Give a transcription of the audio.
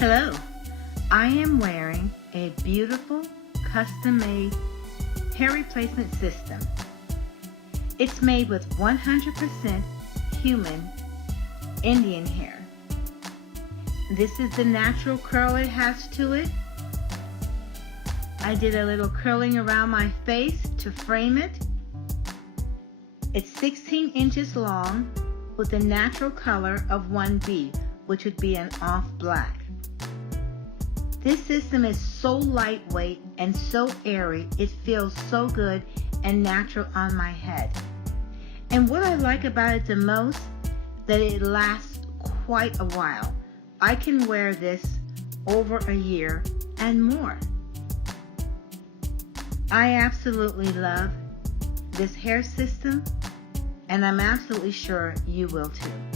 Hello, I am wearing a beautiful custom-made hair replacement system. It's made with 100% human Indian hair. This is the natural curl it has to it. I did a little curling around my face to frame it. It's 16 inches long with a natural color of 1B, which would be an off black. This system is so lightweight and so airy, it feels so good and natural on my head. And what I like about it the most, that it lasts quite a while. I can wear this over a year and more. I absolutely love this hair system, and I'm absolutely sure you will too.